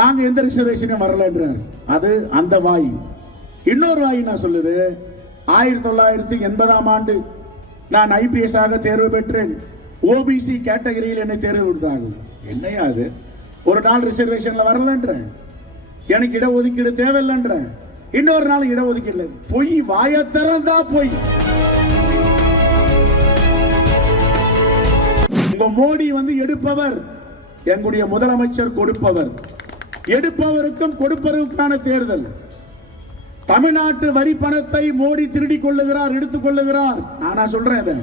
நாங்க எந்த ரிசர்வேஷனையும் வரலன்றார் அது அந்த வாய். இன்னொரு வாய் நான் சொல்லுது ஆயிரத்தி தொள்ளாயிரத்தி எண்பதாம் ஆண்டு நான் ஐபிஎஸ் ஆக தேர்வு பெற்றேன். ஓபிசி கேட்டகரியில் என்னை தேர்வு கொடுத்தாங்க. என்னையா அது? ஒரு நாள் ரிசர்வேஷன்ல வரலன்ற எனக்கு இடஒதுக்கீடு தேவையில்லைன்ற இன்னொரு நாள் இடஒதுக்கீடு பொய் வாயை திறந்தா பொய். உங்க மோடி வந்து எடுப்பவர். எங்களுடைய முதலமைச்சர் கொடுப்பவர். எடுப்பவருக்கும் கொடுப்பவருக்கான தேர்தல். தமிழ்நாட்டு வரி பணத்தை மோடி திருடி கொள்ளுகிறார் எடுத்துக் கொள்ளுகிறார். நானா சொல்றேன் இதை.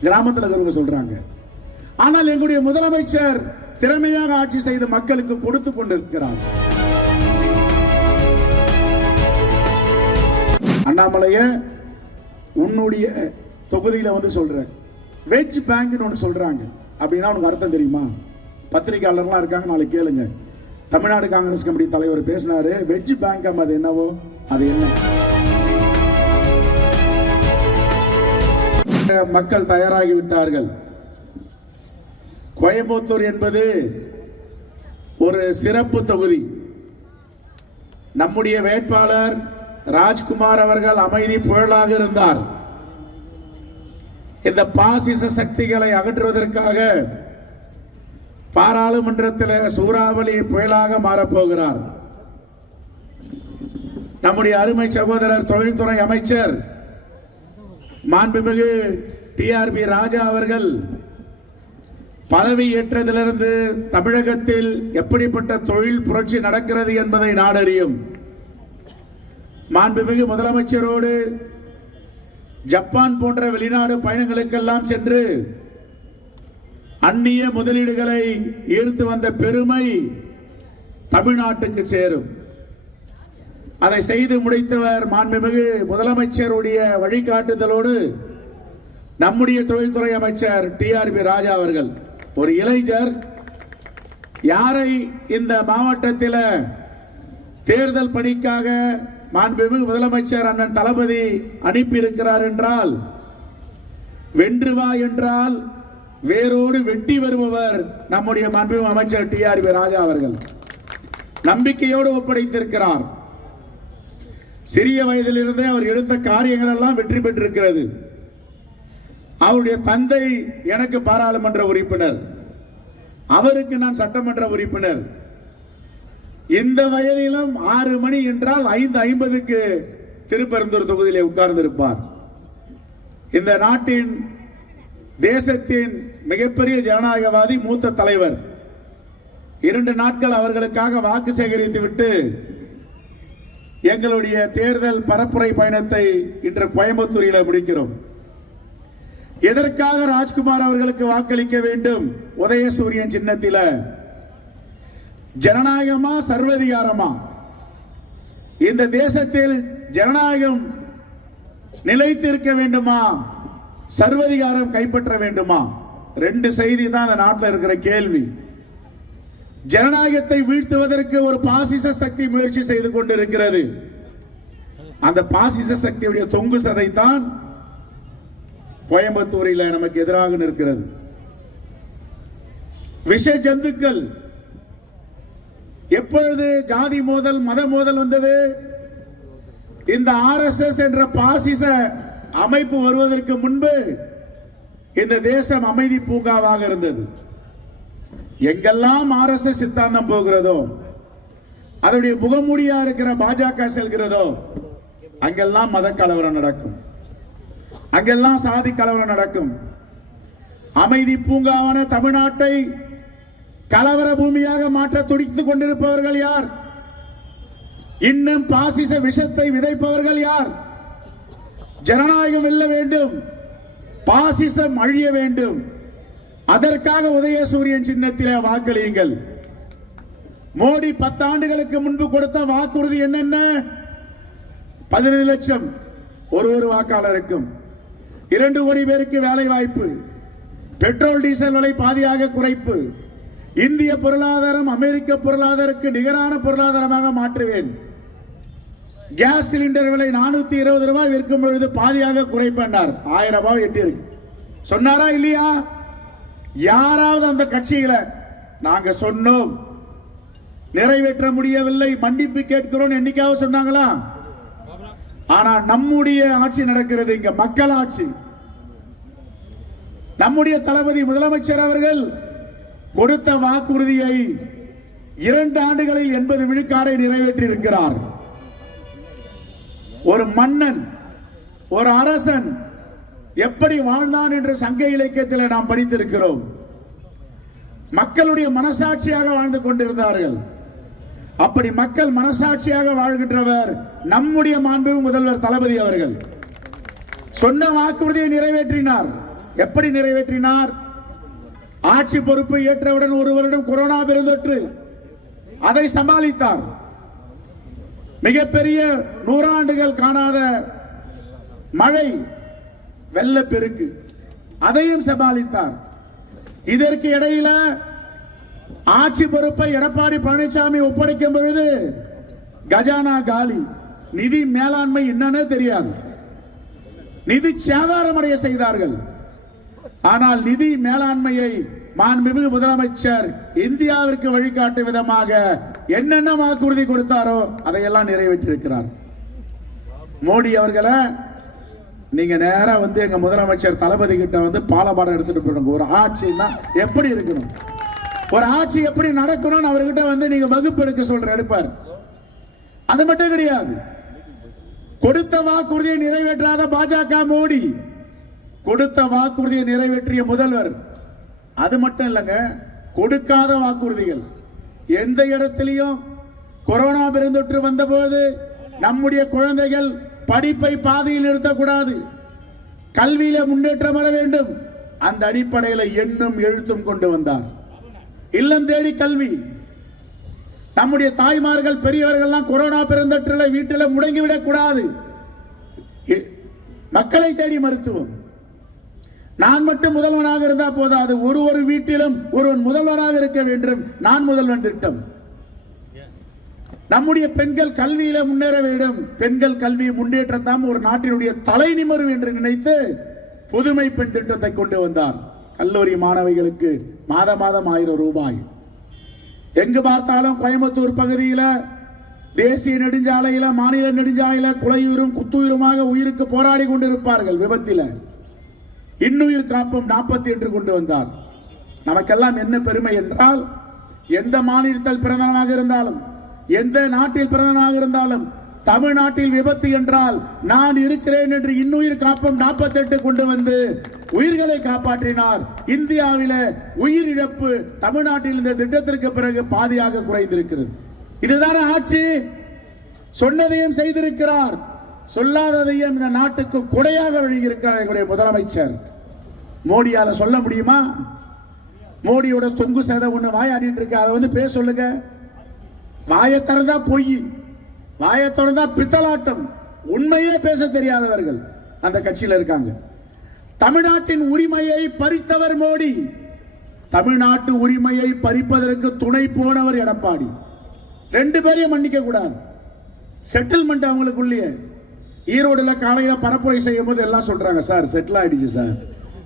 கிராமத்தில் இருக்கிறவங்க சொல்றாங்க. ஆனால் எங்களுடைய முதலமைச்சர் திறமையாக ஆட்சி செய்து மக்களுக்கு கொடுத்து கொண்டிருக்கிறார். அண்ணாமலைய உன்னுடைய தொகுதியில் வந்து சொல்றேன். வெஜ் பேங்க்னு ஒன்று சொல்றாங்க. அப்படின்னா உனக்கு அர்த்தம் தெரியுமா? பத்திரிகையாளர்லாம் இருக்காங்க நாளைக்கு கேளுங்க. தமிழ்நாடு காங்கிரஸ் கமிட்டி தலைவர் பேசினாரு. வெஜ் பேங்க் அது என்னவோ? அது என்ன? மக்கள் தயாராகி விட்டார்கள் கோயம்புத்தூர் என்பது ஒரு சிறப்பு தொகுதி. நம்முடைய வேட்பாளர் ராஜ்குமார் அவர்கள் அமைதி புயலாக இருந்தார். இந்த பாசிச சக்திகளை அகற்றுவதற்காக பாராளுமன்றத்தில் சூறாவளி புயலாக மாறப்போகிறார். நம்முடைய அருமை சகோதரர் தொழில்துறை அமைச்சர் மாண்புமிகு டிஆர்பி ராஜா அவர்கள் பதவி ஏற்றதிலிருந்து தமிழகத்தில் எப்படிப்பட்ட தொழில் புரட்சி நடக்கிறது என்பதை நாடறியும். மாண்புமிகு முதலமைச்சரோடு ஜப்பான் போன்ற வெளிநாடு பயணங்களுக்கெல்லாம் சென்று அந்நிய முதலீடுகளை ஈர்த்து வந்த பெருமை தமிழ்நாட்டுக்கு சேரும். அதை செய்து முடித்தவர் மாண்புமிகு முதலமைச்சருடைய வழிகாட்டுதலோடு நம்முடைய தொழில்துறை அமைச்சர் டிஆர்பி ராஜா அவர்கள். ஒரு இளைஞர். யாரை இந்த மாவட்டத்தில் தேர்தல் பணிக்காக மாண்புமிகு முதலமைச்சர் அண்ணன் தளபதி அனுப்பியிருக்கிறார் என்றால் வென்று வா என்றால் வேரோடு வெட்டி வருபவர் நம்முடைய மாண்பு அமைச்சர் டிஆர்பி ராஜா அவர்கள். நம்பிக்கையோடு ஒப்படைத்திருக்கிறார். சிறிய வயதிலிருந்தே அவர் எடுத்த காரியங்கள் எல்லாம் வெற்றி பெற்றிருக்கிறது. அவருடைய தந்தை எனக்கு பாராளுமன்ற உறுப்பினர். அவருக்கு நான் சட்டமன்ற உறுப்பினர். இந்த வயதிலும் ஆறு மணி என்றால் ஐந்து ஐம்பதுக்கு திருப்பெருந்தூர் தொகுதியிலே உட்கார்ந்திருப்பார். இந்த நாட்டின் தேசத்தின் மிகப்பெரிய ஜனநாயகவாதி மூத்த தலைவர். இரண்டு நாட்கள் அவர்களுக்காக வாக்கு சேகரித்து விட்டு எங்களுடைய தேர்தல் பரப்புரை பயணத்தை இன்று கோயம்புத்தூரில் முடிக்கிறோம். எதற்காக ராஜ்குமார் அவர்களுக்கு வாக்களிக்க வேண்டும்? உதயசூரியன் சின்னத்தில். ஜனநாயகமா சர்வதிகாரமா? இந்த தேசத்தில் ஜனநாயகம் நிலைத்திருக்க வேண்டுமா? சர்வதிகாரம் கைப்பற்ற வேண்டுமா? ரெண்டு செய்தி தான் அந்த நாட்டில் இருக்கிற கேள்வி. ஜனநாயகத்தை வீழ்த்துவதற்கு ஒரு பாசிச சக்தி முயற்சி செய்து கொண்டிருக்கிறது. அந்த பாசிச சக்தியுடைய தொங்கு சதை தான் கோயம்புத்தூரில் நமக்கு எதிராக நிற்கிறது. விஷ ஜந்துக்கள். எப்பொழுது ஜாதி மோதல் மத மோதல் வந்தது? இந்த ஆர்எஸ்எஸ் என்ற பாசிச அமைப்பு வருவதற்கு முன்பு இந்த தேசம் அமைதி பூங்காவாக இருந்தது. எங்கெல்லாம் ஆர்எஸ்எஸ் சித்தாந்தம் போகிறதோ அதனுடைய முகமூடியா இருக்கிற பாஜக செல்கிறதோ அங்கெல்லாம் மத கலவரம் நடக்கும். அங்கெல்லாம் சாதி கலவரம் நடக்கும். அமைதி பூங்காவான தமிழ்நாட்டை கலவர பூமியாக மாற்ற துடித்துக் கொண்டிருப்பவர்கள் யார்? இன்னும் பாசிச விஷத்தை விதைப்பவர்கள் யார்? ஜனநாயகம் வெல்ல வேண்டும். பாசிசம் அழிய வேண்டும். அதற்காக உதயசூரியன் சின்னத்திலே வாக்களியுங்கள். மோடி பத்தாண்டுகளுக்கு முன்பு கொடுத்த வாக்குறுதி என்னென்ன? பதினைந்து லட்சம் ஒரு ஒரு வாக்காளருக்கும். இரண்டு கோடி பேருக்கு வேலை வாய்ப்பு பெட்ரோல் டீசல் விலை பாதியாக குறைப்பு. இந்திய பொருளாதாரம் அமெரிக்க பொருளாதாரத்துக்கு நிகரான பொருளாதாரமாக மாற்றுவேன். கேஸ் சிலிண்டர் விலை நானூத்தி இருபது ரூபாய் விற்கும் பொழுது பாதியாக குறைப்பேன்னார். ஆயிரம் ரூபாய் எட்டி இருக்கு சொன்னாரா இல்லையா? யாராவது அந்த கட்சிகளை நாங்க சொன்னோம். நிறைவேற்ற முடியவில்லை மன்னிப்பு கேட்கிறோம் என்னைக்காவது சொன்னாங்களா? ஆனா நம்முடைய ஆட்சி நடக்கிறது இங்க மக்கள் ஆட்சி. நம்முடைய தளபதி முதலமைச்சர் அவர்கள் கொடுத்த வாக்குறுதியை இரண்டு ஆண்டுகளில் எண்பது விழுக்காடை நிறைவேற்றி இருக்கிறார் ஒரு மன்னன் ஒரு அரசன் எப்படி வாழ்ந்தான் என்று சங்க இலக்கியத்தில் நாம் படித்திருக்கிறோம். மக்களுடைய மனசாட்சியாக வாழ்ந்து கொண்டிருந்தார்கள். அப்படி மக்கள் மனசாட்சியாக வாழ்கின்றவர் நம்முடைய மாண்பு முதல்வர் தளபதி அவர்கள். சொன்ன வாக்குறுதியை நிறைவேற்றினார். எப்படி நிறைவேற்றினார்? ஆட்சி பொறுப்பு ஏற்றவுடன் ஒரு வருடம் கொரோனா பெருந்தொற்று. அதை சமாளித்தார். மிகப்பெரிய நூறாண்டுகள் காணாத மழை வெள்ளப்பெருக்கு அதையும் சமாளித்தார். இதற்கு இடையில ஆட்சி பொறுப்பை எடப்பாடி பழனிசாமி ஒப்படைக்கும் பொழுது கஜானா காலி நிதி மேலாண்மை என்னன்னு தெரியாது. நிதி சேதாரமடைய செய்தார்கள். ஆனால் நிதி மேலாண்மையை மாண்புமிகு முதலமைச்சர் இந்தியாவிற்கு வழிகாட்டும் விதமாக என்னென்ன வாக்குறுதி கொடுத்தாரோ அதையெல்லாம் நிறைவேற்றியிருக்கிறார். மோடி அவர்களை நீங்க நேரா வந்து எங்க முதலமைச்சர் தளபதி கிட்ட வந்து பாலபாடம் எடுத்துட்டு போயிடுங்க. ஒரு ஆட்சின்னா எப்படி இருக்கணும்? ஒரு ஆட்சி எப்படி நடக்கணும்னு அவர்கிட்ட வந்து நீங்க வகுப்பு எடுக்க சொல்ற எடுப்பார். அது மட்டும் கிடையாது. கொடுத்த வாக்குறுதியை நிறைவேற்றாத பாஜக மோடி. கொடுத்த வாக்குறுதியை நிறைவேற்றிய முதல்வர். அது மட்டும் இல்லைங்க கொடுக்காத வாக்குறுதிகள். எந்த இடத்திலையும் கொரோனா பெருந்தொற்று வந்தபோது நம்முடைய குழந்தைகள் படிப்பை பாதியில் நிறுத்தக்கூடாது. கல்வியில முன்னேற்றம் வர வேண்டும். அந்த அடிப்படையில் எண்ணும் எழுத்தும் கொண்டு வந்தார். இல்லம் தேடி கல்வி. நம்முடைய தாய்மார்கள் பெரியவர்கள்லாம் கொரோனா பெருந்தொற்றில் வீட்டில் முடங்கிவிடக் கூடாது மக்களை தேடி மருத்துவம். நான் மட்டும் முதல்வனாக இருந்தா போதாது. ஒரு ஒரு வீட்டிலும் ஒருவன் முதல்வனாக இருக்க வேண்டும். நான் முதல்வன் திட்டம். நம்முடைய பெண்கள் கல்வியில முன்னேற வேண்டும். பெண்கள் கல்வி முன்னேற்றத்தாம் ஒரு நாட்டினுடைய தலை நிமிரும் என்று நினைத்து புதுமை பெண் திட்டத்தை கொண்டு வந்தார். கல்லூரி மாணவிகளுக்கு மாத மாதம் ஆயிரம் ரூபாய். எங்கு பார்த்தாலும் கோயம்புத்தூர் பகுதியில் தேசிய நெடுஞ்சாலையில மாநில நெடுஞ்சாலையில குலையுயிரும் குத்துயிருமாக உயிருக்கு போராடி கொண்டிருப்பார்கள் விபத்தில். இன்னுயிர் காப்பம் நாற்பத்தி என்று கொண்டு வந்தார். நமக்கெல்லாம் என்ன பெருமை என்றால் எந்த மாநிலத்தில் பிரதமராக இருந்தாலும் எந்த நாட்டில் பிரதமராக இருந்தாலும் தமிழ்நாட்டில் விபத்து என்றால் நான் இருக்கிறேன் என்று இன்னுயிர் காப்பம் 48 கொண்டு வந்து உயிர்களை காப்பாற்றினார். இந்தியாவில உயிரிழப்பு தமிழ்நாட்டில் இந்த திட்டத்திற்கு பிறகு பாதியாக குறைந்திருக்கிறது. இதுதானே ஆட்சி? சொன்னதையும் செய்திருக்கிறார். சொல்லாததையும் இந்த நாட்டுக்கு கொடையாக வழங்கியிருக்கிறார் எங்களுடைய முதலமைச்சர். மோடியால சொல்ல முடியுமா? மோடியோட தொங்கு சதை ஒண்ணு வாயாடிட்டு இருக்கு. அதை வந்து பேச சொல்லுங்க. வாயை திறந்தா பொய் வாயை திறந்தா பித்தலாட்டம். உண்மையே பேச தெரியாதவர்கள் அந்த கட்சியில் இருக்காங்க. தமிழ்நாட்டின் உரிமையை பறித்தவர் மோடி. தமிழ்நாட்டு உரிமையை பறிப்பதற்கு துணை போனவர் எடப்பாடி. ரெண்டு பேரையும் மன்னிக்க கூடாது. செட்டில்மெண்ட் அவங்களுக்குள்ளேயே. ஈரோடுல காலையில பரப்புரை செய்யும் போது எல்லாம் சொல்றாங்க சார் செட்டில் ஆயிடுச்சு சார்.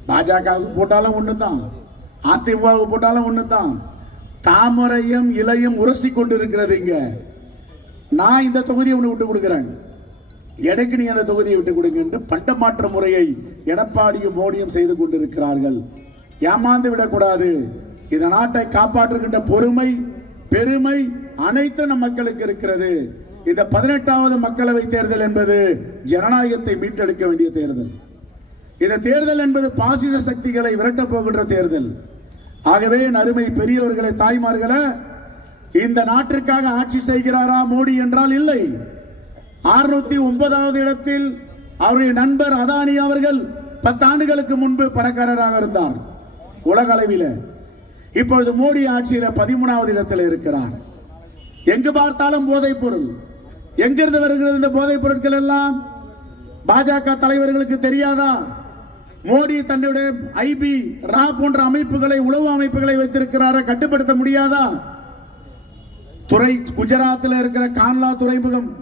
பாஜகவுக்கு போட்டாலும் ஒன்று தான் அதிமுகவுக்கு போட்டாலும் ஒன்று தான் தாமரையும் இலையும் உரசி கொண்டு இருக்கிறது இங்க. நான் இந்த தொகுதியை ஒன்று விட்டு கொடுக்குறேன். எனக்கு நீ அந்த தொகுதியை விட்டு கொடுங்க என்று பண்டமாற்ற முறையை எடப்பாடியும் மோடியும் செய்து கொண்டிருக்கிறார்கள். ஏமாந்து விடக்கூடாது. இந்த நாட்டை காப்பாற்றுகின்ற பொறுமை பெருமை அனைத்து நம் மக்களுக்கு இருக்கிறது. இந்த பதினெட்டாவது மக்களவை தேர்தல் என்பது ஜனநாயகத்தை மீட்டெடுக்க வேண்டிய தேர்தல். இந்த தேர்தல் என்பது பாசிச சக்திகளை விரட்டப் போகின்ற தேர்தல். ஆகவே என் அருமை பெரியவர்களை தாய்மார்களை இந்த நாட்டிற்காக ஆட்சி செய்கிறாரா மோடி என்றால் இல்லை. அறுநூத்தி ஒன்பதாவது இடத்தில் அவருடைய நண்பர் அதானி அவர்கள் பத்தாண்டுகளுக்கு முன்பு பணக்காரராக இருந்தார். உலக அளவில். இப்பொழுது மோடி ஆட்சியில் பதிமூணாவது இடத்தில் இருக்கிறார். எங்கு பார்த்தாலும் போதைப் பொருள். எங்கிருந்து வருகிறது இந்த போதைப் பொருட்கள் எல்லாம்? பாஜக தலைவர்களுக்கு தெரியாதா? மோடி தன்னுடைய ஐபி ரா போன்ற அமைப்புகளை உளவு அமைப்புகளை வைத்திருக்கிறார? கட்டுப்படுத்த முடியாதா? துறை குஜராத்தில் இருக்கிற கான்லா துறைமுகம்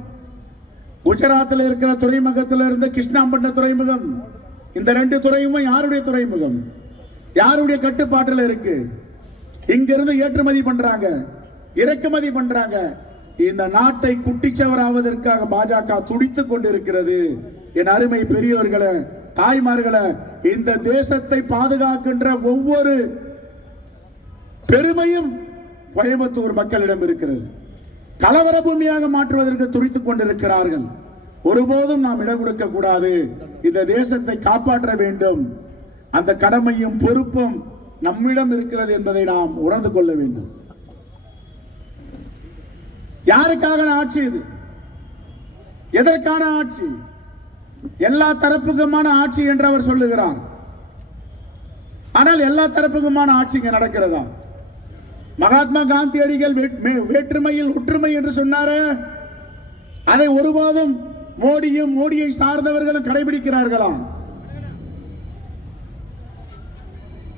குஜராத்தில் இருக்கிற துறைமுகத்தில் இருந்த கிருஷ்ணாம்பட்ட துறைமுகம் இந்த ரெண்டு துறைமுகம் யாருடைய துறைமுகம்? யாருடைய கட்டுப்பாட்டில் இருக்கு? இங்கிருந்து ஏற்றுமதி பண்றாங்க இறக்குமதி பண்றாங்க. இந்த நாட்டை குட்டிச்சவராவதற்காக பாஜக துடித்துக் கொண்டிருக்கிறது. என் அருமை பெரியவர்களை தாய்மார்களை இந்த தேசத்தை பாதுகாக்கின்ற ஒவ்வொரு பெருமையும் கோயம்புத்தூர் மக்களிடம் இருக்கிறது. கலவர பூமியாக மாற்றுவதற்கு துடித்துக் கொண்டிருக்கிறார்கள். ஒருபோதும் நாம் இடம் கொடுக்க கூடாது. இந்த தேசத்தை காப்பாற்ற வேண்டும். அந்த கடமையும் பொறுப்பும் நம்மிடம் இருக்கிறது என்பதை நாம் உணர்ந்து கொள்ள வேண்டும். யாருக்காக ஆட்சி இது? எதற்கான ஆட்சி? எல்லா தரப்புக்குமான ஆட்சி என்று அவர் சொல்லுகிறார். ஆனால் எல்லா தரப்புக்குமான ஆட்சி இங்கே நடக்கிறதா? மகாத்மா காந்தியடிகள் வேட்- மே- வேற்றுமையில் ஒற்றுமை என்று சொன்னார. அதை ஒருபோதும் மோடியும் மோடியை சார்ந்தவர்களும் கடைபிடிக்கிறார்களா?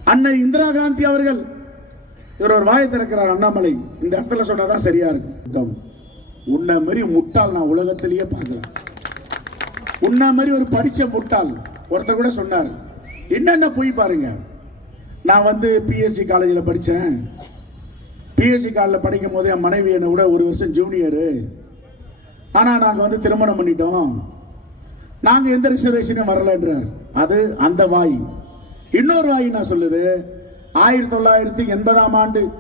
அன்னை இந்திரா காந்தி அவர்கள் இவர் ஒரு வாயை திறக்கிறார் அண்ணாமலை இந்த இடத்துல சொன்னாதான் சரியா இருக்கும் உன்ன மாதிரி முட்டாள் நான் உலகத்திலேயே பார்க்கல. உன்ன மாதிரி ஒரு படிச்ச முட்டாள் ஒருத்தர் கூட சொன்னார். என்னென்ன போய் பாருங்க. நான் வந்து பிஎஸ்சி காலேஜில் படித்தேன் பிஎஸ்சி காலேஜில் படிக்கும் போது என் மனைவி என்னை விட ஒரு வருஷம் ஜூனியரு ஆனால் நாங்கள் வந்து திருமணம் பண்ணிட்டோம். நாங்கள் எந்த ரிசர்வேஷனும் வரலன்றார். அது அந்த வாய். இன்னொரு வாய் நான் சொல்லுது? ஆயிரத்தி தொள்ளாயிரத்தி எண்பதாம் ஆண்டு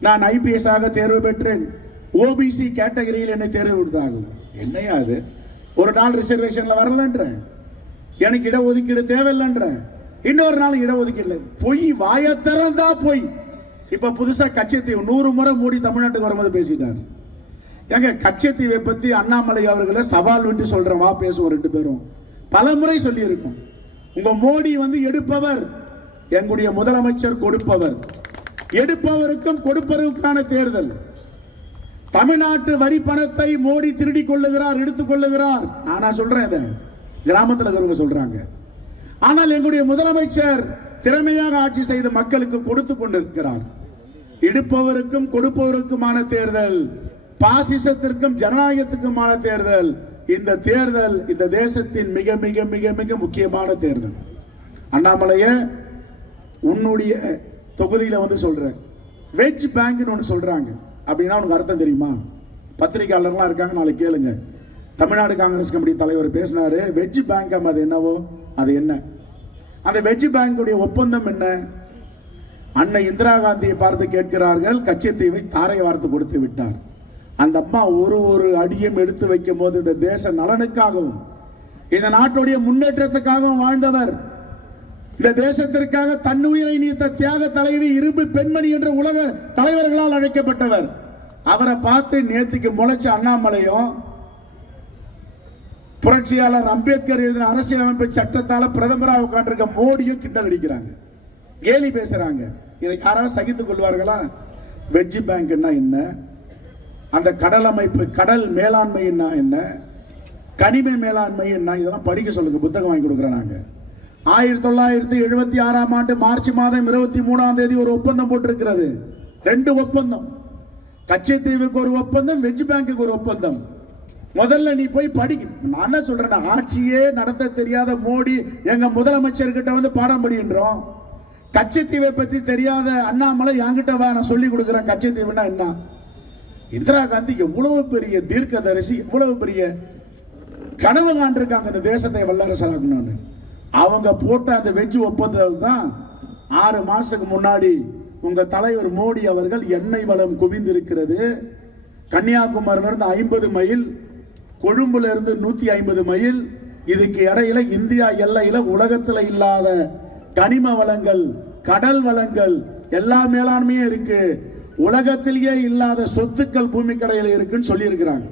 நான் ஐபிஎஸ் ஆக தேர்வு பெற்றேன். ஓபிசி கேட்டகரியில் என்னை தேர்வு கொடுத்தாங்க என்னையா அது? ஒரு நாள் ரிசர்வேஷன்ல வரலன்றேன். எனக்கு இடஒதுக்கீடு தேவையில்லைன்ற இன்னொரு நாள் இடஒதுக்கீடு. இல்லை பொய் வாயை திறந்தா பொய். இப்ப புதுசா கச்சத்தீவு நூறு முறை மூடி தமிழ்நாட்டுக்கு வரும்போது பேசிட்டார். ஏங்க கச்சத்தீவை பத்தி அண்ணாமலை அவர்களை சவால் விட்டு சொல்றேன் வா பேசுவோம் ரெண்டு பேரும். பல முறை சொல்லியிருக்கோம். உங்க மோடி வந்து எடுப்பவர். எங்களுடைய முதலமைச்சர் கொடுப்பவர். எடுப்பவருக்கும் கொடுப்பவருக்கான தேர்தல். தமிழ்நாட்டு வரி பணத்தை மோடி திருடி கொள்ளுகிறார் எடுத்துக் கொள்ளுகிறார். நானா சொல்றேன் இதை. கிராமத்தில் இருக்கிறவங்க சொல்றாங்க. ஆனால் எங்களுடைய முதலமைச்சர் திறமையாக ஆட்சி செய்து மக்களுக்கு கொடுத்து கொண்டிருக்கிறார். எடுப்பவருக்கும் கொடுப்பவருக்குமான தேர்தல். பாசிசத்திற்கும் ஜனநாயகத்துக்குமான தேர்தல். இந்த தேர்தல் இந்த தேசத்தின் மிக மிக மிக மிக முக்கியமான தேர்தல். அண்ணாமலையை உன்னுடைய தொகுதியில் வந்து சொல்கிறேன் வெஜ் பேங்க்னு ஒன்று சொல்கிறாங்க அப்படின்னா உனக்கு அர்த்தம் தெரியுமா? பத்திரிகையாளர்லாம் இருக்காங்க நாளைக்கு கேளுங்க. தமிழ்நாடு காங்கிரஸ் கமிட்டி தலைவர் பேசினாரு வெஜ் பேங்க் அது என்னவோ? அது என்ன? அந்த வெஜ் பேங்குடைய ஒப்பந்தம் என்ன? அன்னை இந்திரா காந்தியை பார்த்து கேட்கிறார்கள் கச்சத்தீவை தாரை வார்த்து கொடுத்து விட்டார். அந்த அம்மா ஒரு ஒரு அடியும் எடுத்து வைக்கும் போது இந்த தேச நலனுக்காகவும் இந்த நாட்டுடைய முன்னேற்றத்துக்காகவும் வாழ்ந்தவர். இந்த தேசத்திற்காக தன்னுயிரை நீத்த தியாக தலைவி இரும்பு பெண்மணி என்ற உலக தலைவர்களால் அழைக்கப்பட்டவர். அவரை பார்த்து நேற்றுக்கு முளைச்ச அண்ணாமலையும் புரட்சியாளர் அம்பேத்கர் எழுதின அரசியலமைப்பு சட்டத்தால் பிரதமராக உட்கார்ந்திருக்க மோடியும் கிண்டல் அடிக்கிறாங்க. கேலி பேசுறாங்க. இதை யாராவது சகித்துக் கொள்வார்களா? வெஜ் பேங்க்னா என்ன? அந்த கடல் அமைப்பு கடல் மேலாண்மைன்னா என்ன? கனிம மேலாண்மை என்ன? இதெல்லாம் படிக்க சொல்லுங்க புத்தகம் வாங்கி கொடுக்குறேன் நாங்கள் ஆயிரத்தி தொள்ளாயிரத்தி எழுபத்தி ஆறாம் ஆண்டு மார்ச் மாதம் இருபத்தி மூணாம் தேதி ஒரு ஒப்பந்தம் போட்டிருக்கிறது. ரெண்டு ஒப்பந்தம். கச்சத்தீவுக்கு ஒரு ஒப்பந்தம் வெஜ் பேங்குக்கு ஒரு ஒப்பந்தம். முதல்ல நீ போய் படி. நான் என்ன சொல்றேன் ஆட்சியே நடத்த தெரியாத மோடி எங்க முதலமைச்சர்கிட்ட வந்து பாடம் படின்றோம் கச்சத்தீவை பத்தி தெரியாத அண்ணாமலை என்கிட்ட வா நான் சொல்லி கொடுக்குறேன். கச்சத்தீவுனா என்ன? இந்திரா காந்தி எவ்வளவு பெரிய தீர்க்கதரிசி எவ்வளவு பெரிய கனவு காண்டிருக்காங்க இந்த தேசத்தை வல்லரசாக்கணும்னு அவங்க போட்ட அந்த வெஜ் ஒப்பந்தத்தில் தான் ஆறு மாதத்துக்கு முன்னாடி உங்கள் தலைவர் மோடி அவர்கள் எண்ணெய் வளம் குவிந்திருக்கிறது. கன்னியாகுமரியிலிருந்து ஐம்பது மைல் கொழும்புலேருந்து நூற்றி ஐம்பது மைல் இதுக்கு இடையில இந்தியா எல்லையில் உலகத்தில் இல்லாத கனிம வளங்கள் கடல் வளங்கள் எல்லா மேலாண்மையும் இருக்கு. உலகத்திலேயே இல்லாத சொத்துக்கள் பூமி கடையில் இருக்குன்னு சொல்லியிருக்கிறாங்க.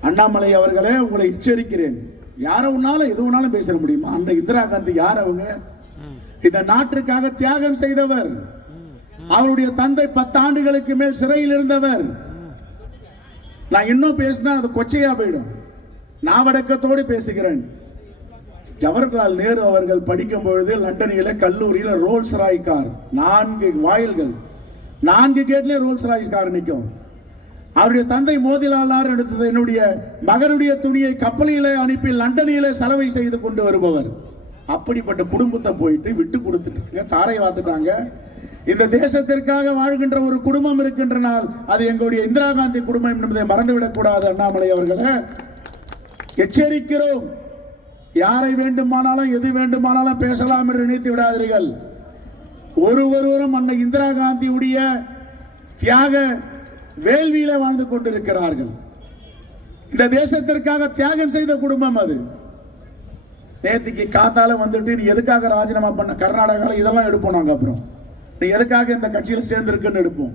அண்ணாமலை அவர்களே உங்களை எச்சரிக்கிறேன். யாரை உன்னாலும் எது வேணாலும் பேசிட முடியுமா? அந்த இந்திரா காந்தி யார் அவங்க? இந்த நாட்டிற்காக தியாகம் செய்தவர். அவருடைய தந்தை பத்து ஆண்டுகளுக்கு மேல் சிறையில் இருந்தவர். நான் இன்னும் பேசினா அது கொச்சையா போயிடும். நாவடக்கத்தோடு பேசுகிறேன். ஜவஹர்லால் நேரு அவர்கள் படிக்கும் பொழுது லண்டனில கல்லூரியில ரோல்ஸ் ராய் கார் நான்கு வாயில்கள். நான்கு கேட்லயே ரோல்ஸ் ராய்ஸ் கார் நிற்கும் அவருடைய தந்தை மோதிலாலார் எடுத்தது என்னுடைய மகனுடைய துணியை கப்பலிலே அனுப்பி லண்டனிலே சலவை செய்து கொண்டு வருபவர். அப்படிப்பட்ட குடும்பத்தை போயிட்டு விட்டு கொடுத்துட்டாங்க தாரை வாத்துட்டாங்க. இந்த தேசத்திற்காக வாழ்கின்ற ஒரு குடும்பம் இருக்கின்றனால் அது எங்களுடைய இந்திரா காந்தி குடும்பம் என்பதை மறந்துவிடக்கூடாது அண்ணாமலை அவர்களை. எச்சரிக்கிறோம். யாரை வேண்டுமானாலும் எது வேண்டுமானாலும் பேசலாம் என்று நினைத்து விடாதீர்கள். ஒரு ஒருவரும் அன்னை இந்திரா காந்தியுடைய தியாக வேள்வியில வாழ்ந்து கொண்டிருக்கிறார்கள். இந்த தேசத்திற்காக தியாகம் செய்த குடும்பம் அது. நேத்திக்கு காத்தால வந்துட்டு நீ எதுக்காக ராஜினாமா பண்ண? கர்நாடகாவில் இதெல்லாம் எடுப்போம் நாங்க அப்புறம். நீ எதுக்காக இந்த கட்சியில் சேர்ந்திருக்குன்னு எடுப்போம்.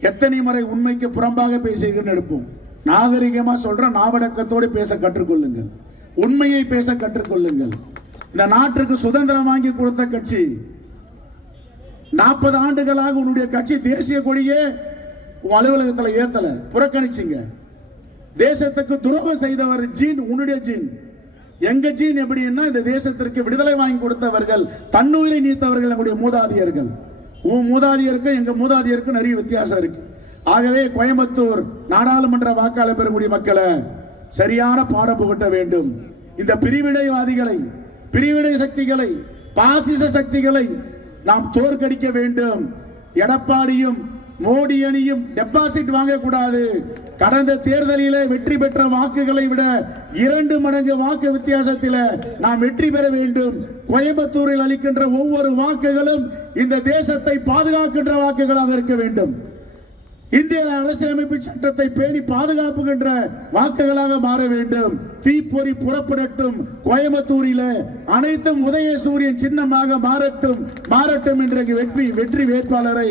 எத்தனை முறை உண்மைக்கு புறம்பாக பேசுகிறேன்னு எடுப்போம். நாகரிகமா சொல்ற நாவடக்கத்தோடு பேச கற்றுக்கொள்ளுங்கள். உண்மையை பேச கற்றுக்கொள்ளுங்கள். இந்த நாட்டிற்கு சுதந்திரம் வாங்கி கொடுத்த கட்சி நாற்பது ஆண்டுகளாக உன்னுடைய கட்சி தேசிய கொடியே உன் அலுவலகத்தில் ஏத்தல புறக்கணிச்சிங்க. தேசத்துக்கு துரோகம் செய்தவர் ஜீன் உன்னுடைய ஜீன். எங்க ஜீன் எப்படின்னா இந்த தேசத்திற்கு விடுதலை வாங்கி கொடுத்தவர்கள் தன்னுயிரை நீத்தவர்கள் நம்முடைய மூதாதியர்கள். உன் மூதாதியருக்கும் எங்க மூதாதியருக்கும் நிறைய வித்தியாசம் இருக்கு. ஆகவே கோயம்புத்தூர் நாடாளுமன்ற வாக்காளர் பெறக்கூடிய மக்களை சரியான பாடம் புகட்ட வேண்டும். இந்த பிரிவினைவாதிகளை பிரிவினை சக்திகளை பாசிச சக்திகளை நாம் தோற்கடிக்க வேண்டும். எடப்பாடியும் மோடி அணியும் டெபாசிட் வாங்கக்கூடாது. கடந்த தேர்தலிலே வெற்றி பெற்ற வாக்குகளை விட இரண்டு மடங்கு வாக்கு வித்தியாசத்தில் நாம் வெற்றி பெற வேண்டும். கோயம்புத்தூரில் அளிக்கின்ற ஒவ்வொரு வாக்குகளும் இந்த தேசத்தை பாதுகாக்கின்ற வாக்குகளாக இருக்க வேண்டும். இந்திய அரசியலமைப்பு சட்டத்தை பேணி பாதுகாப்புகின்ற வாக்குகளாக மாற வேண்டும். தீப்பொறி புறப்படட்டும். கோயம்புத்தூரில அனைத்தும் உதயசூரியன் சின்னமாக மாறட்டும். மாறட்டும் என்ற வெற்றி வெற்றி வேட்பாளரை